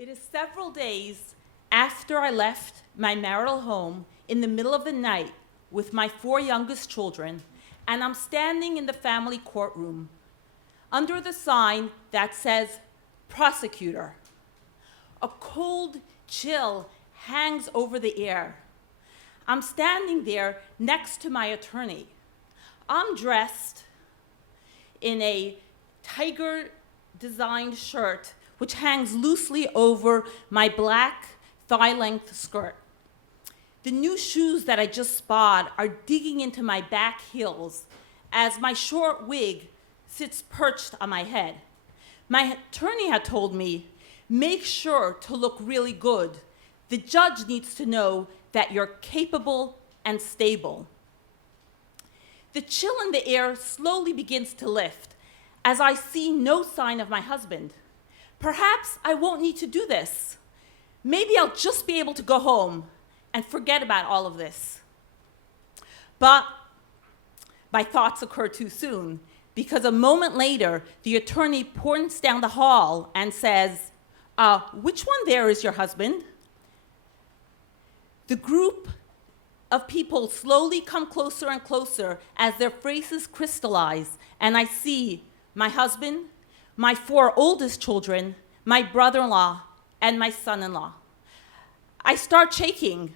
It is several days after I left my marital home in the middle of the night with my 4 youngest children, and I'm standing in the family courtroom under the sign that says, prosecutor. A cold chill hangs over the air. I'm standing there next to my attorney. I'm dressed in a tiger-designed shirt which hangs loosely over my black thigh-length skirt. The new shoes that I just bought are digging into my back heels as my short wig sits perched on my head. My attorney had told me, make sure to look really good. The judge needs to know that you're capable and stable. The chill in the air slowly begins to lift as I see no sign of my husband. Perhaps I won't need to do this. Maybe I'll just be able to go home and forget about all of this. But my thoughts occur too soon, because a moment later, the attorney points down the hall and says, which one there is your husband? The group of people slowly come closer and closer as their faces crystallize, and I see my husband, my 4 oldest children, my brother-in-law, and my son-in-law. I start shaking.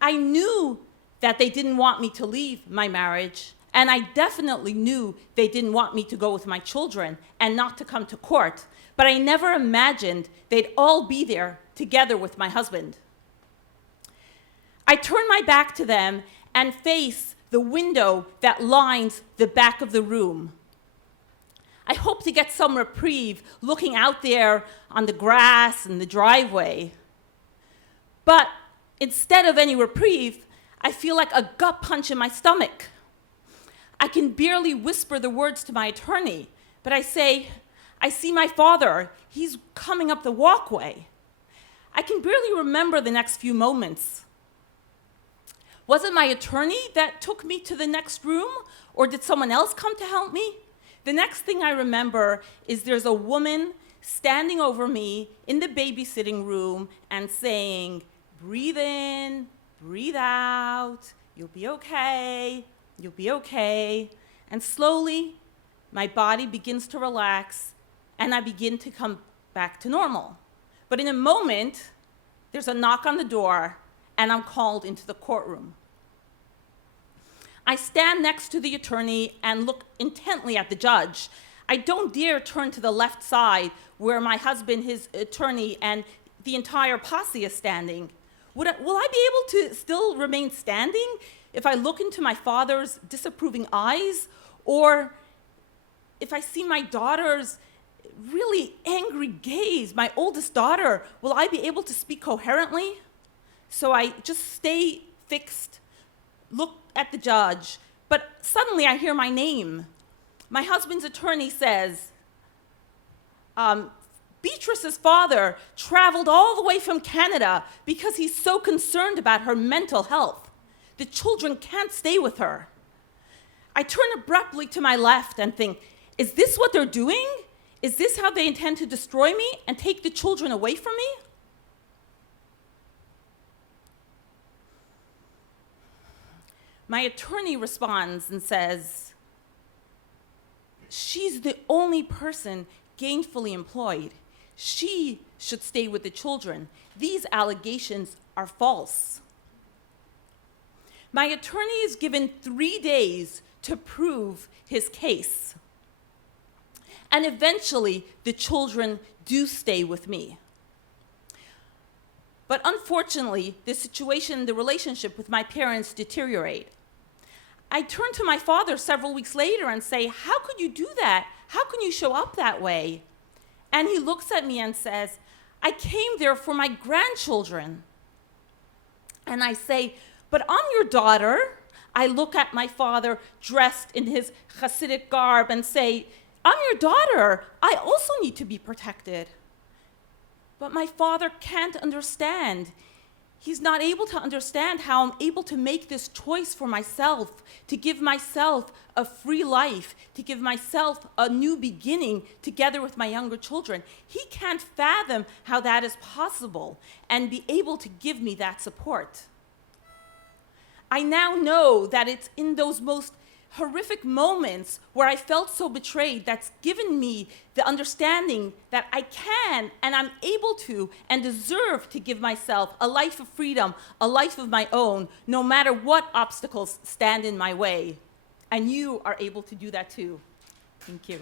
I knew that they didn't want me to leave my marriage, and I definitely knew they didn't want me to go with my children and not to come to court, but I never imagined they'd all be there together with my husband. I turn my back to them and face the window that lines the back of the room. I hope to get some reprieve looking out there on the grass and the driveway. But instead of any reprieve, I feel like a gut punch in my stomach. I can barely whisper the words to my attorney, but I say, I see my father. He's coming up the walkway. I can barely remember the next few moments. Was it my attorney that took me to the next room, or did someone else come to help me? The next thing I remember is there's a woman standing over me in the babysitting room and saying, breathe in, breathe out, you'll be okay, you'll be okay. And slowly, my body begins to relax and I begin to come back to normal. But in a moment, there's a knock on the door and I'm called into the courtroom. I stand next to the attorney and look intently at the judge. I don't dare turn to the left side where my husband, his attorney, and the entire posse is standing. Will I be able to still remain standing if I look into my father's disapproving eyes? Or if I see my daughter's really angry gaze, my oldest daughter, will I be able to speak coherently? So I just stay fixed, look at the judge, but suddenly I hear my name. My husband's attorney says, Beatrice's father traveled all the way from Canada because he's so concerned about her mental health. The children can't stay with her. I turn abruptly to my left and think, is this what they're doing? Is this how they intend to destroy me and take the children away from me? My attorney responds and says, she's the only person gainfully employed. She should stay with the children. These allegations are false. My attorney is given 3 days to prove his case. And eventually, the children do stay with me. But unfortunately, the situation, the relationship with my parents deteriorate. I turn to my father several weeks later and say, how could you do that? How can you show up that way? And he looks at me and says, I came there for my grandchildren. And I say, but I'm your daughter. I look at my father dressed in his Hasidic garb and say, I'm your daughter. I also need to be protected. But my father can't understand. He's not able to understand how I'm able to make this choice for myself, to give myself a free life, to give myself a new beginning together with my younger children. He can't fathom how that is possible and be able to give me that support. I now know that it's in those most horrific moments where I felt so betrayed that's given me the understanding that I can and I'm able to and deserve to give myself a life of freedom, a life of my own, no matter what obstacles stand in my way. And you are able to do that too. Thank you.